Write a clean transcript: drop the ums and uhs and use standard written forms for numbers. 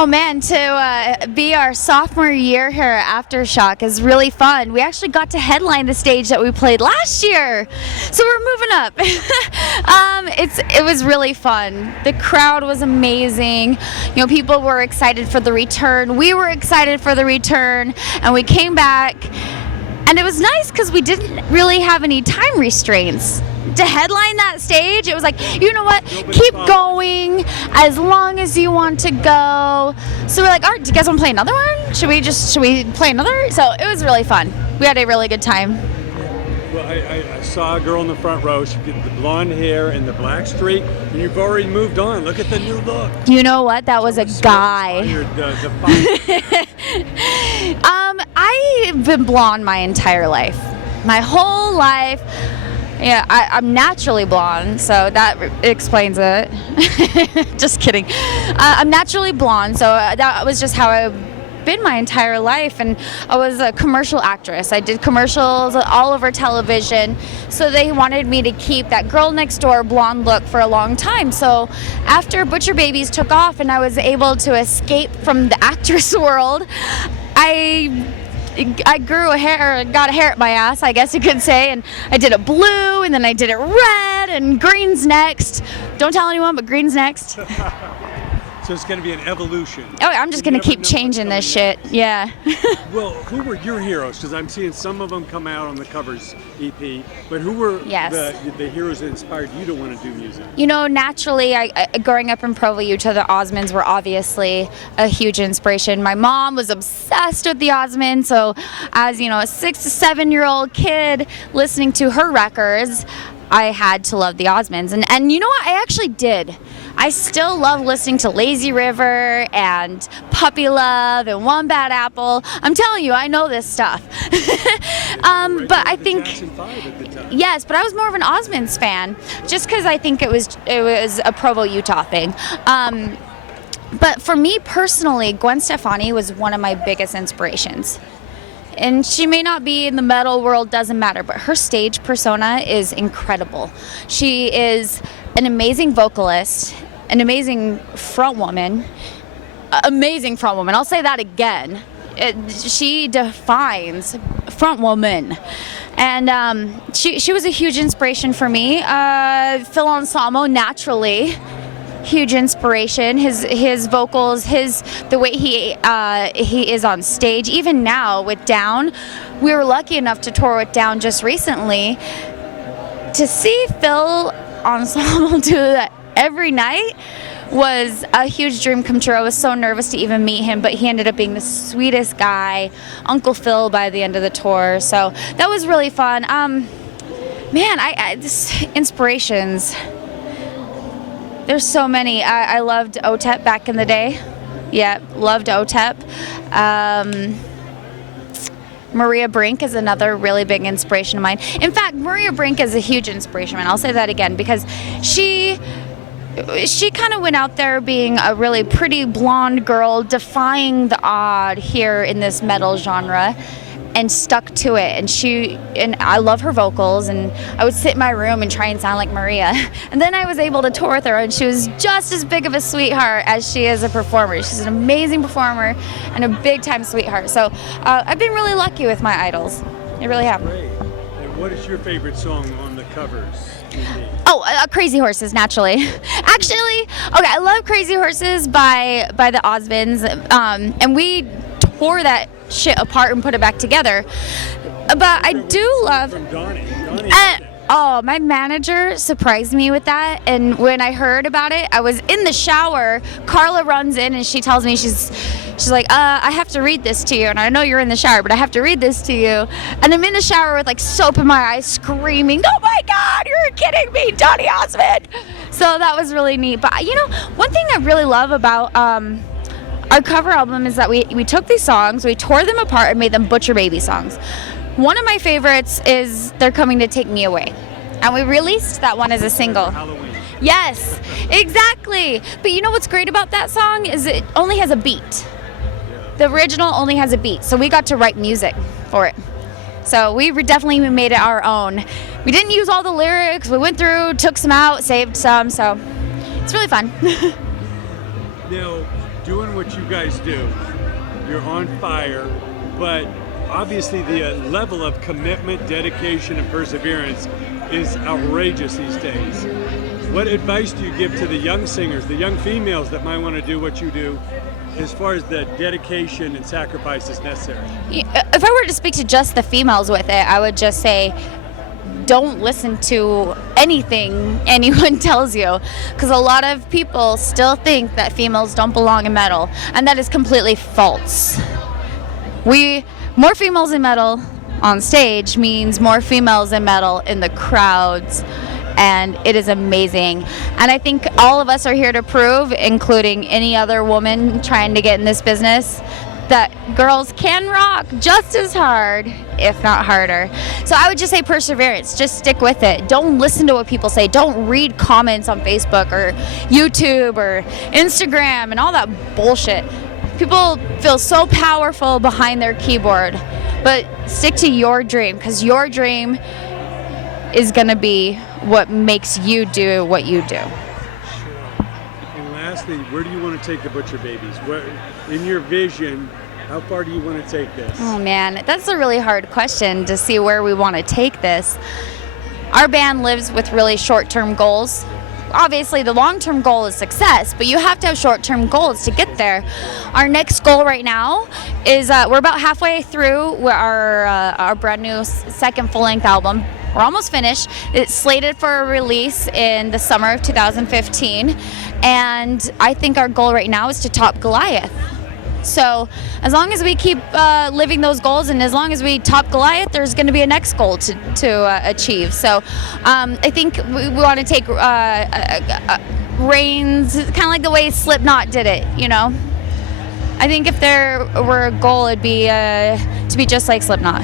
Oh man, to be our sophomore year here at AFTERSHOCK is really fun. We actually got to headline the stage that we played last year, so we're moving up. It was really fun. The crowd was amazing. You know, people were excited for the return. We were excited for the return, and we came back. And it was nice because we didn't really have any time restraints. To headline that stage, it was like, you know what, keep going as long as you want to go. So we're like, all right, do you guys want to play another one? Should we play another? So it was really fun. We had a really good time. Well, I saw a girl in the front row. She had the blonde hair and the black streak, and you've already moved on. Look at the new look. You know what? That was a guy. I've been blonde my entire life. My whole life. Yeah, I'm naturally blonde, so that explains it. Just kidding. I'm naturally blonde, so that was just how I've been my entire life. And I was a commercial actress. I did commercials all over television, so they wanted me to keep that girl next door blonde look for a long time. So after Butcher Babies took off and I was able to escape from the actress world, I grew a hair, got a hair at my ass, I guess you could say, and I did it blue, and then I did it red, and green's next. Don't tell anyone, but green's next. So it's going to be an evolution. Oh, I'm just going to keep changing this shit. Yeah. Well, who were your heroes? Because I'm seeing some of them come out on the covers EP, but who were the heroes that inspired you to want to do music? You know, naturally, growing up in Provo, Utah, the Osmonds were obviously a huge inspiration. My mom was obsessed with the Osmonds, so as, you know, a 6 to 7 year old kid listening to her records, I had to love the Osmonds. And you know what? I actually did. I still love listening to Lazy River and Puppy Love and One Bad Apple. I'm telling you, I know this stuff. But I think, yes, but I was more of an Osmonds fan, just because I think it was a Provo, Utah thing. But for me personally, Gwen Stefani was one of my biggest inspirations. And she may not be in the metal world, doesn't matter, but her stage persona is incredible. She is an amazing vocalist, an amazing frontwoman, I'll say that again. She defines frontwoman. And she was a huge inspiration for me. Phil Anselmo, naturally. Huge inspiration. His vocals, the way he is on stage. Even now with Down, we were lucky enough to tour with Down just recently. To see Phil Anselmo do that every night was a huge dream come true. I was so nervous to even meet him, but he ended up being the sweetest guy, Uncle Phil, by the end of the tour. So that was really fun. Man, this inspirations. There's so many. I loved OTEP back in the day. Yeah, loved OTEP. Maria Brink is another really big inspiration of mine. In fact, Maria Brink is a huge inspiration of mine. I'll say that again because she kind of went out there being a really pretty blonde girl, defying the odd here in this metal genre, and stuck to it. And I love her vocals, and I would sit in my room and try and sound like Maria. And then I was able to tour with her, and she was just as big of a sweetheart as she is a performer. She's an amazing performer and a big time sweetheart. So I've been really lucky with my idols. I really have. Great. And what is your favorite song on the covers? Oh, Crazy Horses, naturally. Actually, okay, I love Crazy Horses by the Osmonds, and we tore that shit apart and put it back together. But I do love. From Donnie. Oh, my manager surprised me with that, and when I heard about it, I was in the shower. Carla runs in and she tells me, she's like, I have to read this to you, and I know you're in the shower, but I have to read this to you. And I'm in the shower with like soap in my eyes, screaming, "Oh my God, you're kidding me, Donny Osmond!" So that was really neat. But you know, one thing I really love about our cover album is that we took these songs, we tore them apart and made them Butcher Baby songs. One of my favorites is They're Coming to Take Me Away. And we released that one as a single. Halloween. Yes, exactly. But you know what's great about that song is it only has a beat. The original only has a beat, so we got to write music for it. So we definitely made it our own. We didn't use all the lyrics. We went through, took some out, saved some, so it's really fun. Now, doing what you guys do. You're on fire, but obviously the level of commitment, dedication, and perseverance is outrageous these days. What advice do you give to the young singers, the young females that might want to do what you do, as far as the dedication and sacrifices necessary? If I were to speak to just the females with it, I would just say, don't listen to anything anyone tells you, because a lot of people still think that females don't belong in metal, and that is completely false. More females in metal on stage means more females in metal in the crowds, and it is amazing. And I think all of us are here to prove, including any other woman trying to get in this business, that girls can rock just as hard, if not harder. So I would just say perseverance. Just stick with it. Don't listen to what people say. Don't read comments on Facebook or YouTube or Instagram and all that bullshit. People feel so powerful behind their keyboard, but stick to your dream, because your dream is gonna be what makes you do what you do. And lastly, where do you want to take the Butcher Babies? Where, in your vision, how far do you want to take this? Oh man, that's a really hard question to see where we want to take this. Our band lives with really short-term goals. Obviously, the long-term goal is success, but you have to have short-term goals to get there. Our next goal right now is we're about halfway through our brand new second full-length album. We're almost finished. It's slated for a release in the summer of 2015, and I think our goal right now is to top Goliath. So as long as we keep living those goals, and as long as we top Goliath, there's going to be a next goal to achieve. So I think we want to take reins, kind of like the way Slipknot did it, you know? I think if there were a goal, it'd be to be just like Slipknot.